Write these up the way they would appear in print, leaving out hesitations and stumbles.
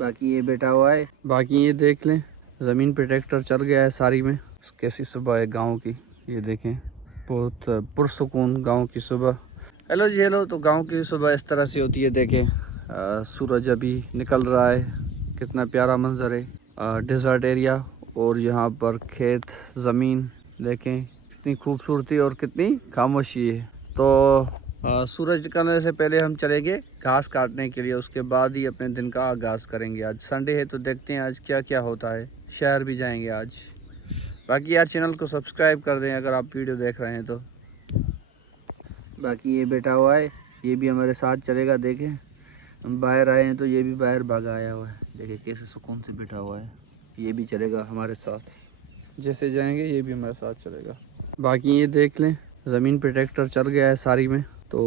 बाकी ये बैठा हुआ है। बाकी ये देख लें, ज़मीन पे ट्रैक्टर चल गया है सारी में। कैसी सुबह है गांव की, ये देखें, बहुत पुरसुकून गांव की सुबह। हेलो जी हेलो। तो गांव की सुबह इस तरह से होती है। देखें सूरज अभी निकल रहा है, कितना प्यारा मंजर है। डेजर्ट एरिया और यहाँ पर खेत, ज़मीन देखें कितनी खूबसूरती और कितनी खामोशी है। तो सूरज निकलने से पहले हम चलेंगे घास काटने के लिए, उसके बाद ही अपने दिन का आगाज़ करेंगे। आज संडे है तो देखते हैं आज क्या क्या होता है। शहर भी जाएंगे आज। बाकी यार चैनल को सब्सक्राइब कर दें अगर आप वीडियो देख रहे हैं तो। बाकी ये बैठा हुआ है, ये भी हमारे साथ चलेगा। देखें हम बाहर आए हैं तो ये भी बाहर भागा आया हुआ है। देखें कैसे सुकून से बैठा हुआ है। ये भी चलेगा हमारे साथ, जैसे जाएंगे ये भी हमारे साथ चलेगा। बाकी ये देख लें, ज़मीन पे ट्रैक्टर चल गया है सारी में। तो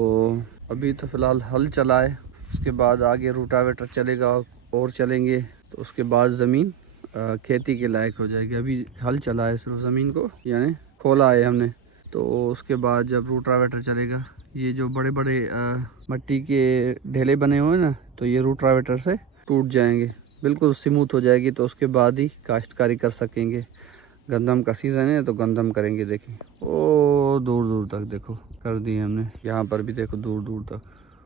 अभी तो फ़िलहाल हल चला है, उसके बाद आगे रोटावेटर चलेगा और चलेंगे तो उसके बाद ज़मीन खेती के लायक हो जाएगी। अभी हल चला है सिर्फ ज़मीन को, यानी खोला है हमने। तो उसके बाद जब रोटावेटर चलेगा, ये जो बड़े बड़े मिट्टी के ढेले बने हुए हैं ना, तो ये रोटावेटर से टूट जाएंगे, बिल्कुल स्मूथ हो जाएगी। तो उसके बाद ही काश्तकारी कर सकेंगे। गंदम का सीज़न है तो गंदम करेंगे। देखें ओ दूर दूर तक देखो कर दिए हमने, यहाँ पर भी देखो दूर दूर तक।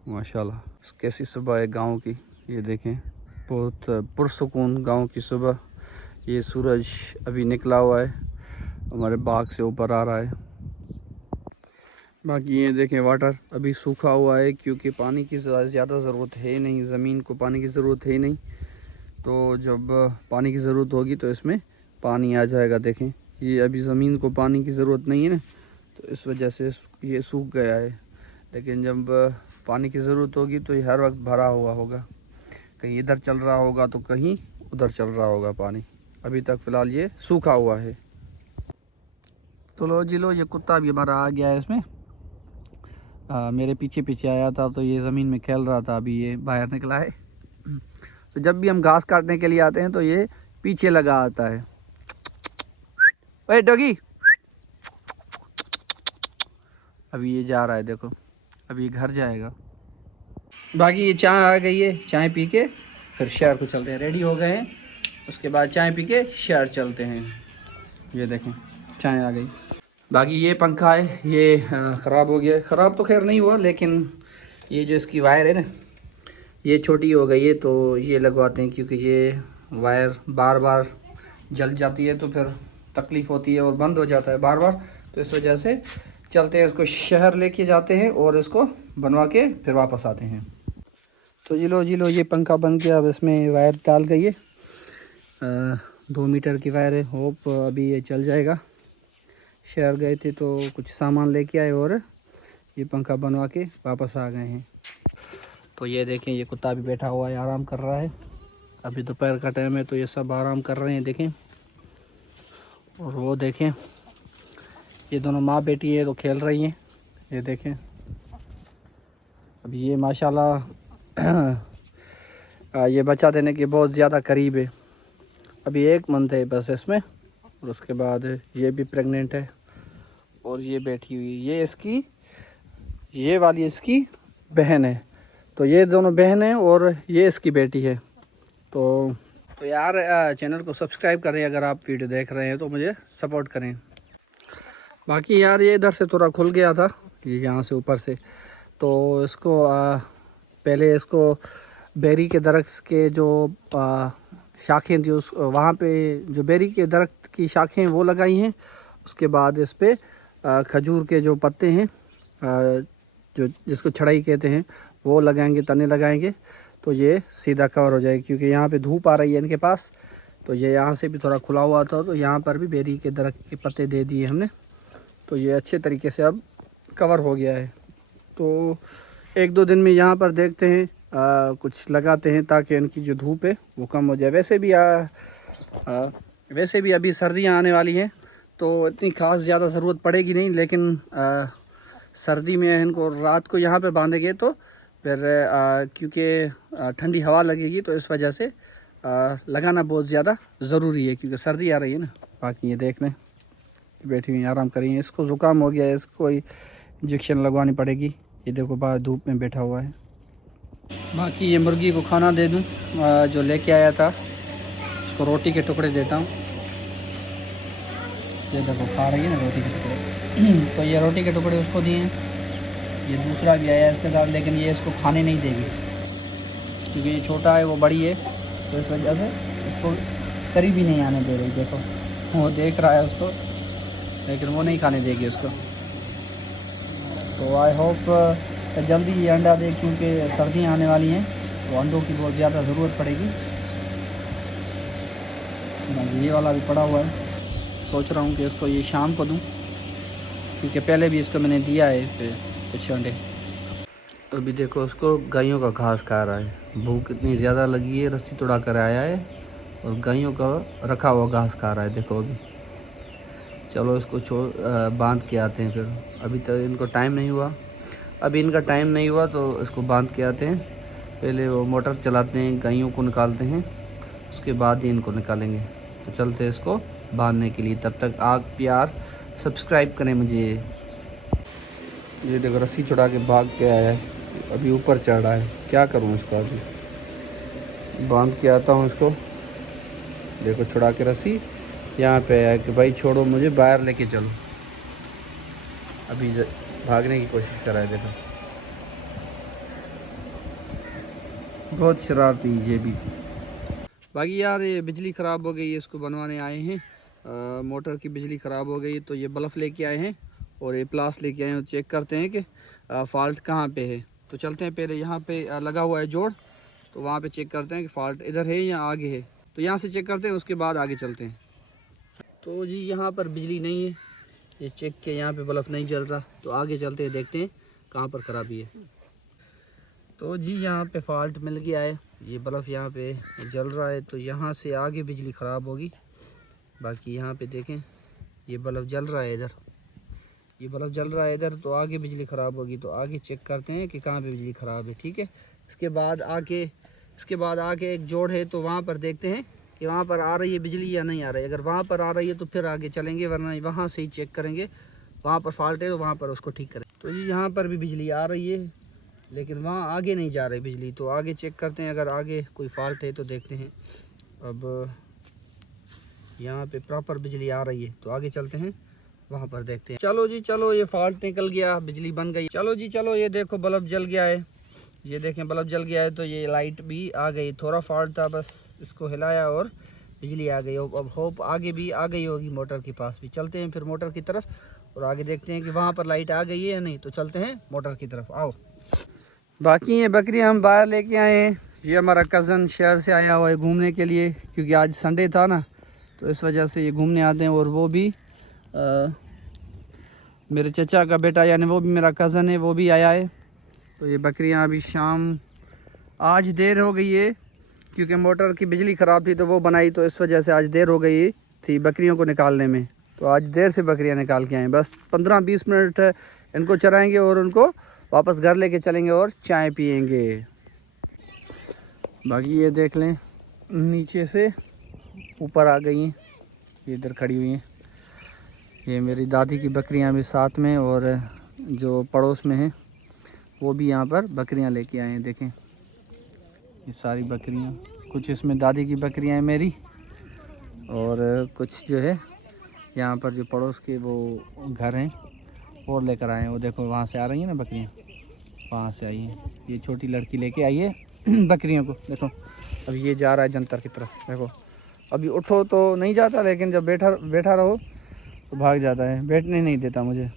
माशाल्लाह कैसी सुबह है गांव की। ये देखें बहुत पुरसुकून गांव की सुबह। ये सूरज अभी निकला हुआ है, हमारे बाग से ऊपर आ रहा है। बाकी ये देखें वाटर अभी सूखा हुआ है क्योंकि पानी की ज़्यादा ज़रूरत है ही नहीं, ज़मीन को पानी की ज़रूरत है ही नहीं। तो जब पानी की ज़रूरत होगी तो इसमें पानी आ जाएगा। देखें ये अभी ज़मीन को पानी की ज़रूरत नहीं है ना, तो इस वजह से ये सूख गया है। लेकिन जब पानी की ज़रूरत होगी तो ये हर वक्त भरा हुआ होगा, कहीं इधर चल रहा होगा तो कहीं उधर चल रहा होगा पानी। अभी तक फ़िलहाल ये सूखा हुआ है। तो लो जी लो, ये कुत्ता भी हमारा आ गया है इसमें। मेरे पीछे पीछे आया था तो ये ज़मीन में खेल रहा था, अभी ये बाहर निकला है। तो जब भी हम घास काटने के लिए आते हैं तो ये पीछे लगा आता है। ओए डॉगी, अभी ये जा रहा है, देखो अभी ये घर जाएगा। बाकी ये चाय आ गई है, चाय पी के फिर शहर को चलते हैं। रेडी हो गए हैं, उसके बाद चाय पी के शहर चलते हैं। ये देखें चाय आ गई। बाकी ये पंखा है, ये ख़राब हो गया। ख़राब तो खैर नहीं हुआ, लेकिन ये जो इसकी वायर है ना, ये छोटी हो गई है तो ये लगवाते हैं, क्योंकि ये वायर बार बार जल जाती है तो फिर तकलीफ़ होती है और बंद हो जाता है बार बार। तो इस वजह से चलते हैं, इसको शहर लेके जाते हैं और इसको बनवा के फिर वापस आते हैं। तो जी लो ये पंखा बन गया। अब इसमें वायर डाल गई है, 2 मीटर की वायर है। होप अभी ये चल जाएगा। शहर गए थे तो कुछ सामान लेके आए और ये पंखा बनवा के वापस आ गए हैं। तो ये देखें, ये कुत्ता भी बैठा हुआ है, आराम कर रहा है। अभी दोपहर का टाइम है तो ये सब आराम कर रहे हैं, देखें। और वो देखें, ये दोनों माँ बेटी है तो खेल रही हैं। ये देखें अभी ये माशाल्लाह ये बच्चा देने के बहुत ज़्यादा करीब है। अभी 1 मंथ है बस इसमें, और उसके बाद ये भी प्रेग्नेंट है। और ये बैठी हुई, ये वाली इसकी बहन है। तो ये दोनों बहन हैं और ये इसकी बेटी है। तो यार चैनल को सब्सक्राइब करें, अगर आप वीडियो देख रहे हैं तो मुझे सपोर्ट करें। बाकी यार ये इधर से थोड़ा खुल गया था, ये यहाँ से ऊपर से। तो इसको पहले इसको बेरी के दरख्त के जो शाखें थी, उस वहाँ पे जो बेरी के दरख्त की शाखें वो लगाई हैं। उसके बाद इस पे खजूर के जो पत्ते हैं, जो जिसको छड़ाई कहते हैं, वो लगाएंगे, तने लगाएंगे तो ये सीधा कवर हो जाएगी। क्योंकि यहाँ पे धूप आ रही है इनके पास, तो ये यहाँ से भी थोड़ा खुला हुआ था, तो यहाँ पर भी बेरी के दरख्त के पत्ते दे दिए हमने। तो ये अच्छे तरीके से अब कवर हो गया है। तो 1-2 दिन में यहाँ पर देखते हैं, कुछ लगाते हैं ताकि इनकी जो धूप है वो कम हो जाए। वैसे भी अभी सर्दियाँ आने वाली हैं तो इतनी ख़ास ज़्यादा ज़रूरत पड़ेगी नहीं, लेकिन सर्दी में इनको रात को यहाँ पे बांधेंगे तो फिर क्योंकि ठंडी हवा लगेगी, तो इस वजह से लगाना बहुत ज़्यादा ज़रूरी है, क्योंकि सर्दी आ रही है ना। बाकी ये देख लें बैठी हुई आराम करेंगे। इसको ज़ुकाम हो गया है, इसको इंजेक्शन लगवानी पड़ेगी। ये देखो बाहर धूप में बैठा हुआ है। बाकी ये मुर्गी को खाना दे दूँ जो लेके आया था, उसको रोटी के टुकड़े देता हूँ। ये देखो खा रही है ना रोटी के टुकड़े। तो ये रोटी के टुकड़े उसको दिए हैं। ये दूसरा भी आया है इसके साथ, लेकिन ये इसको खाने नहीं देगी क्योंकि ये छोटा है, वो बड़ी है, तो इस वजह से इसको करीब ही नहीं आने दे रही। देखो वो देख रहा है उसको, लेकिन वो नहीं खाने देगी उसको। तो आई होप जल्दी ये अंडा दे, क्योंकि सर्दियाँ आने वाली हैं तो अंडों की बहुत ज़्यादा ज़रूरत पड़ेगी। ये वाला भी पड़ा हुआ है, सोच रहा हूँ कि इसको ये शाम को दूँ, क्योंकि पहले भी इसको मैंने दिया है कुछ अंडे। अभी देखो उसको गायों का घास खा रहा है, भूख इतनी ज़्यादा लगी है, रस्सी तोड़ा कर आया है और गायों का रखा हुआ घास खा रहा है। देखो अभी चलो इसको बांध के आते हैं फिर। अभी तक इनको टाइम नहीं हुआ, अभी इनका टाइम नहीं हुआ तो इसको बांध के आते हैं। पहले वो मोटर चलाते हैं, गायों को निकालते हैं, उसके बाद ही इनको निकालेंगे। तो चलते हैं इसको बांधने के लिए। तब तक आप प्यार सब्सक्राइब करें मुझे। ये देखो रस्सी चढ़ा के भाग के आया है, अभी ऊपर चढ़ रहा है। क्या करूँ इसको, अभी बांध के आता हूँ इसको। देखो छुड़ा के रस्सी यहाँ पे आया कि भाई छोड़ो मुझे, बाहर लेके चलो। अभी भागने की कोशिश कर रहा है। देखो बहुत शरारती ये भी। बाकी यार ये बिजली ख़राब हो गई है, इसको बनवाने आए हैं। मोटर की बिजली ख़राब हो गई तो ये बल्ब लेके आए हैं और ये प्लास लेके आए हैं। चेक करते हैं कि फ़ॉल्ट कहाँ पे है। तो चलते हैं, पहले यहाँ पे लगा हुआ है जोड़, तो वहाँ पे चेक करते हैं कि फ़ॉल्ट इधर है या आगे है। तो यहाँ से चेक करते हैं, उसके बाद आगे चलते हैं। तो जी यहाँ पर बिजली नहीं है, ये चेक के यहाँ पे बल्ब नहीं जल रहा। तो आगे चलते हैं, देखते हैं कहाँ पर ख़राबी है। तो जी यहाँ पे फ़ॉल्ट मिल गया है, ये बल्ब यहाँ पे जल रहा है, तो यहाँ से आगे बिजली ख़राब होगी। बाकी यहाँ पे देखें ये बल्ब जल रहा है इधर, ये बल्ब जल रहा है इधर, तो आगे बिजली ख़राब होगी। तो आगे चेक करते हैं कि कहाँ पे बिजली ख़राब है, ठीक है। इसके बाद आके एक जोड़ है, तो वहाँ पर देखते हैं कि वहाँ पर आ रही है बिजली या नहीं आ रही है। अगर वहाँ पर आ रही है तो फिर आगे चलेंगे, वरना वहाँ से ही चेक करेंगे। वहाँ पर फॉल्ट है तो वहाँ पर उसको ठीक करें। तो जी यहाँ पर भी बिजली आ रही है, लेकिन वहाँ आगे नहीं जा रही बिजली। तो आगे चेक करते हैं, अगर आगे कोई फॉल्ट है तो देखते हैं। अब यहाँ पे प्रॉपर बिजली आ रही है, तो आगे चलते हैं, वहाँ पर देखते हैं। चलो जी चलो, ये फॉल्ट निकल गया, बिजली बन गई। चलो जी चलो, ये देखो बल्ब जल गया है, ये देखें बल्ब जल गया है। तो ये लाइट भी आ गई, थोड़ा फॉल्ट था, बस इसको हिलाया और बिजली आ गई। अब होप आगे भी आ गई होगी मोटर के पास भी। चलते हैं फिर मोटर की तरफ और आगे देखते हैं कि वहाँ पर लाइट आ गई है या नहीं। तो चलते हैं मोटर की तरफ, आओ। बाकी ये बकरियाँ हम बाहर लेके आए हैं। ये हमारा कज़न शहर से आया हुआ है घूमने के लिए, क्योंकि आज संडे था ना, तो इस वजह से ये घूमने आते हैं। और वो भी मेरे चचा का बेटा, यानी वो भी मेरा कज़न है, वो भी आया है। तो ये बकरियां अभी शाम, आज देर हो गई है क्योंकि मोटर की बिजली ख़राब थी तो वो बनाई, तो इस वजह से आज देर हो गई थी बकरियों को निकालने में। तो आज देर से बकरियां निकाल के आए। बस 15-20 मिनट इनको चराएंगे और उनको वापस घर लेके चलेंगे और चाय पियेंगे। बाकी ये देख लें, नीचे से ऊपर आ गई हैं, ये इधर खड़ी हुई हैं। ये मेरी दादी की बकरियां भी साथ में, और जो पड़ोस में हैं वो भी यहाँ पर बकरियां लेके आए हैं। देखें ये सारी बकरियां, कुछ इसमें दादी की बकरियां हैं मेरी, और कुछ जो है यहाँ पर जो पड़ोस के वो घर हैं और लेकर आए हैं। वो देखो वहाँ से आ रही हैं ना बकरियां, वहाँ से आई हैं। ये छोटी लड़की लेके आई है बकरियों को। देखो अभी ये जा रहा है जंतर की तरफ। देखो अभी उठो तो नहीं जाता, लेकिन जब बैठा रहो तो भाग जाता है, बैठने नहीं देता मुझे।